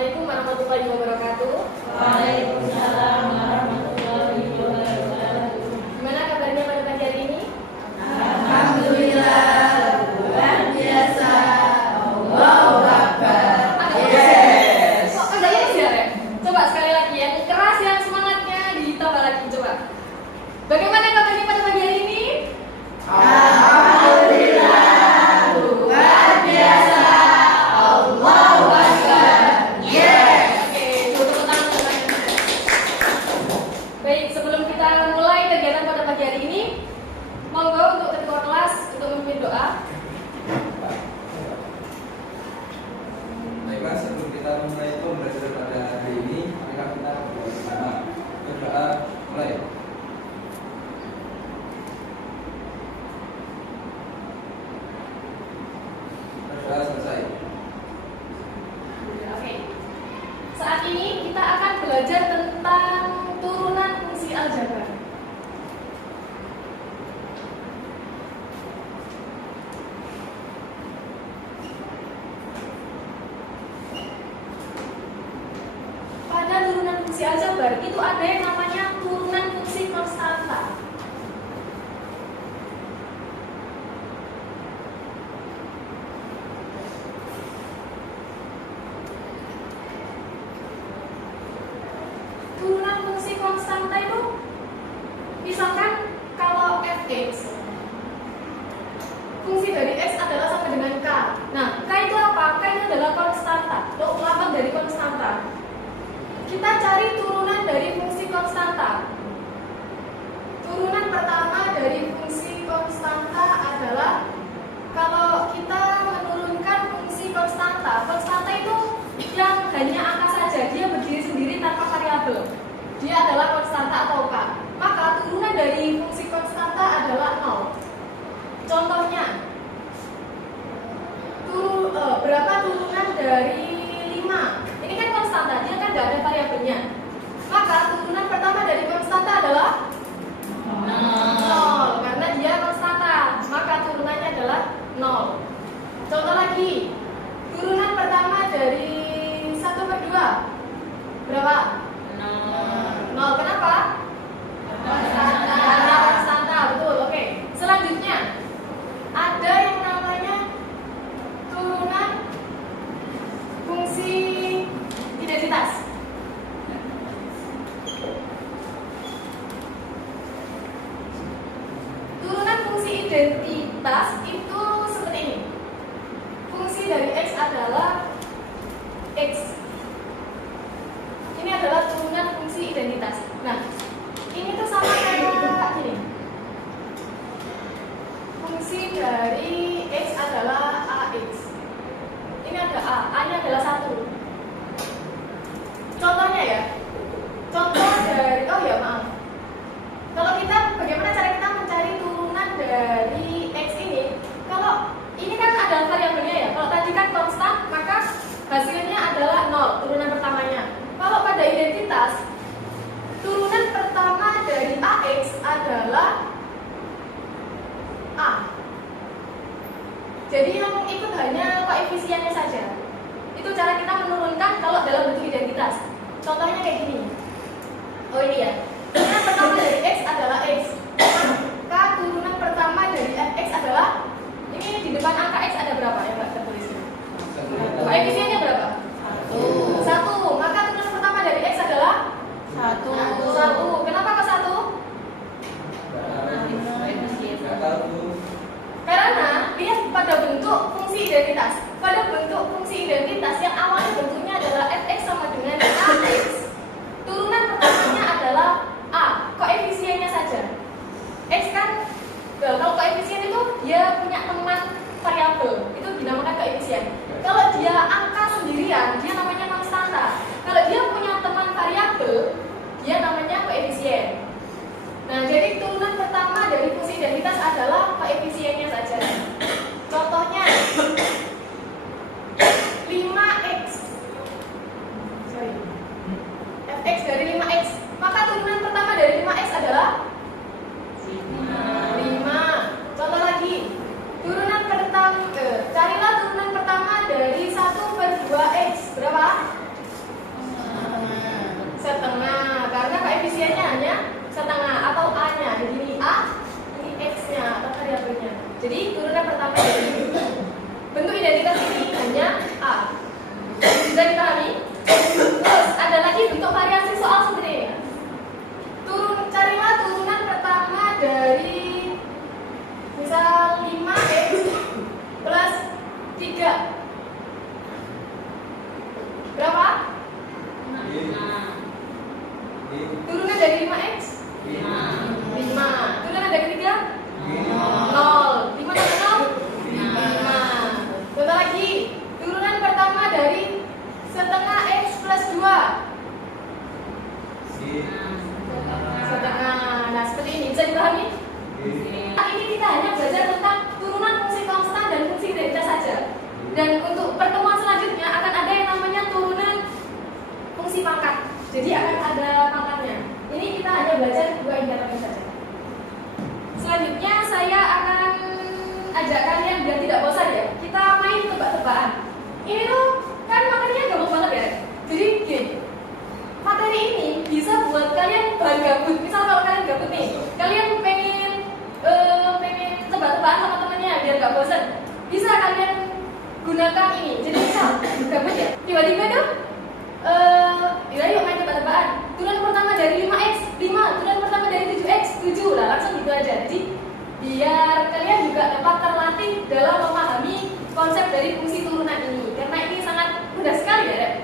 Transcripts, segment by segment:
Assalamualaikum warahmatullahi wabarakatuh. Waalaikumsalam warahmatullahi wabarakatuh. Gimana kabarnya pada pagi hari ini? Alhamdulillah, luar biasa. Allahu Akbar. Yes. Kok ada yes ya, Rem? Coba sekali lagi yang keras, yang semangatnya ditambah lagi coba. Bagaimana kabarnya pada pagi hari ini? Alhamdulillah, luar biasa. Allahu Akbar. Yes. Oke, tepuk tangan untuk kalian. Baik, sebelum kita mulai kegiatan pada pagi hari ini, monggo untuk ketua kelas untuk memimpin doa. Baiklah, sebelum kita mulai pembelajaran pada hari ini, marilah kita berdoa bersama. Berdoa mulai. Berdoa selesai. Oke. Saat ini kita akan belajar tentang turunan fungsi aljabar. Pada turunan fungsi aljabar itu ada yang namanya turunan fungsi konstanta. Turunan fungsi konstanta itu misalkan kalau fx, fungsi dari x adalah sama dengan k. Nah, k itu apa? K itu adalah konstanta atau ulapan dari konstanta. Kita cari turunan dari fungsi konstanta. Turunan pertama dari fungsi konstanta adalah kalau kita menurunkan fungsi konstanta. Konstanta itu yang hanya angka saja, dia berdiri sendiri tanpa variabel. Dia adalah konstanta atau k. Maka turunan dari fungsi konstanta adalah 0. Contohnya, berapa turunan dari 5? Ini kan konstanta, dia kan tidak ada variabelnya. Maka turunan pertama dari konstanta adalah 0, karena dia konstanta. Maka turunannya adalah 0. Contoh lagi, turunan pertama dari 1/2 berapa? 0. Kenapa? Konstanta. Karena konstanta, betul. Oke. Selanjutnya ada yang namanya turunan fungsi identitas. Turunan fungsi identitas itu seperti ini. Fungsi dari x adalah x. Ini adalah turunan fungsi identitas. Nah, ini tuh sama kayak gini. Fungsi dari x adalah ax. Ini ada a-nya adalah 1. Contohnya ya. Contoh dari, kalau kita, bagaimana cara kita mencari turunan dari x ini? Kalau ini kan ada variabelnya ya. Kalau tadi kan konstan, maka hasilnya adalah 0, turunan pertamanya. Kalau pada identitas, turunan pertama dari ax adalah a. Jadi yang ikut hanya koefisiennya saja. Itu cara kita menurunkan kalau dalam bentuk identitas. Contohnya kayak gini. Oh ini ya. Turunan pertama dari x adalah x. Maka turunan pertama dari x adalah, ini di depan angka x ada berapa ya Mbak tertulis? Koefisiennya berapa? 1. Maka turunan pertama dari x adalah 1. Kenapa ke 1? Karena dia pada bentuk fungsi identitas. Pada bentuk fungsi identitas yang awalnya bentuknya adalah fx sama dengan ax, turunan pertamanya adalah Jadi akan ada pakarnya. Ini kita hanya belajar 2 indikator saja. Selanjutnya saya akan ajak kalian biar tidak bosan ya. Kita main tebak-tebakan. Ini tuh kan materinya gampang banget ya. Jadi gini, materi ini bisa buat kalian bahan gabut. Misal kalau kalian gabut nih, kalian pengen tebak-tebakan sama temennya biar gak bosan. Bisa kalian gunakan ini. Jadi misal gabut ya, tiba-tiba tuh yuk main tebak-tebakan. Turunan pertama dari 5x 5, turunan pertama dari 7x 7. Lah langsung gitu aja. Jadi biar kalian juga dapat terlatih dalam memahami konsep dari fungsi turunan ini. Karena ini sangat mudah sekali ya.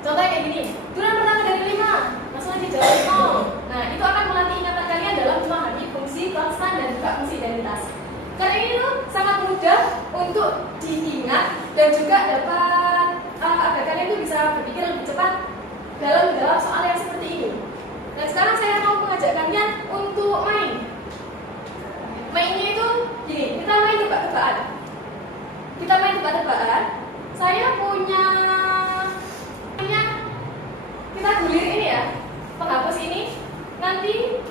Contohnya kayak gini. Turunan pertama dari 5, langsung aja jawab 0. Nah, itu akan melatih ingatan kalian dalam memahami fungsi konstan dan juga fungsi identitas. Karena ini tuh sangat mudah untuk diingat dan juga dapat agar kalian tuh bisa berpikir lebih cepat dalam soal yang seperti ini. Nah, sekarang saya mau mengajak kalian untuk main. Mainnya itu gini, kita main tebak-tebakan. Saya punya kita gulir ini ya, penghapus ini. Nanti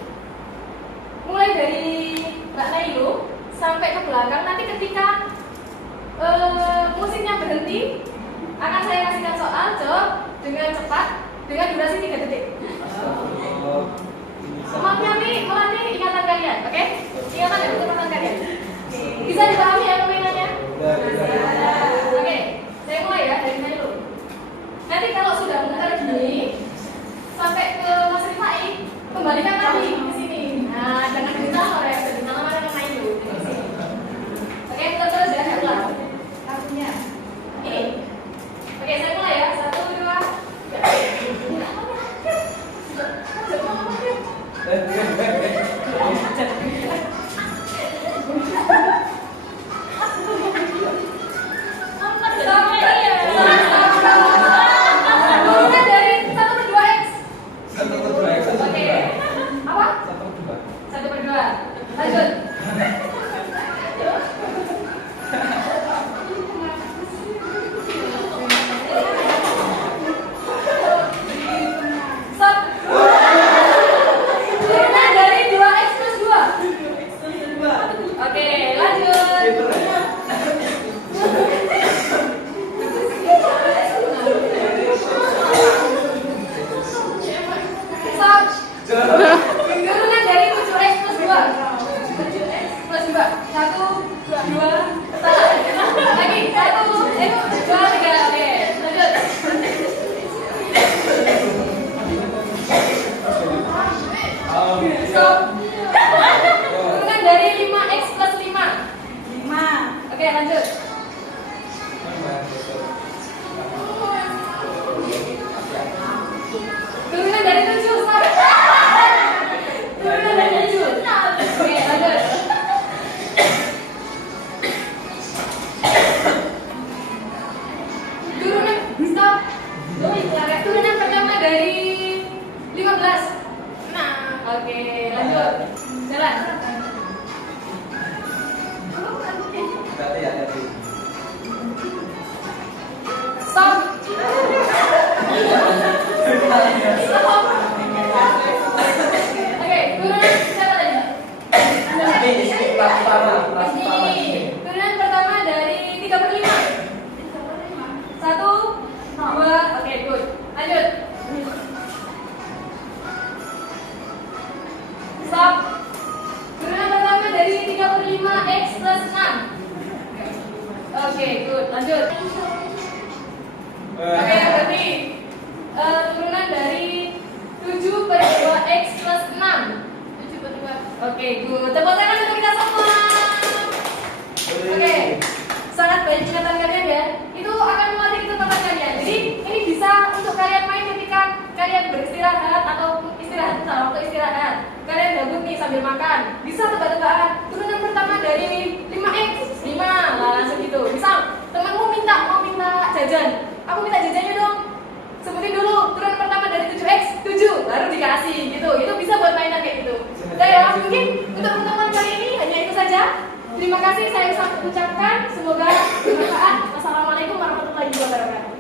mulai dari Mbak Nailu sampai ke belakang. Nanti ketika musiknya berhenti, akan saya kasihkan soal, jawab dengan cepat dengan durasi 3 detik. Melatih ingatan kalian, oke? Ingatan dan ketepatan kalian. Bisa dipahami ya permainannya? Oke, saya mulai ya dari Nailu. Nanti kalau sudah muter gini sampai ke Mas Rifai, kembalikan lagi ke sini. Nah, jangan ditawar ya, ditawar sama Nailu. Oke, terus ya, saya ulang. Lagunya ini. Oke, saya mulai ya. 1, 2, 7. Saya mungkin untuk pertemuan kali ini hanya itu saja. Terima kasih saya ucapkan, semoga bermanfaat. Wassalamualaikum warahmatullahi wabarakatuh.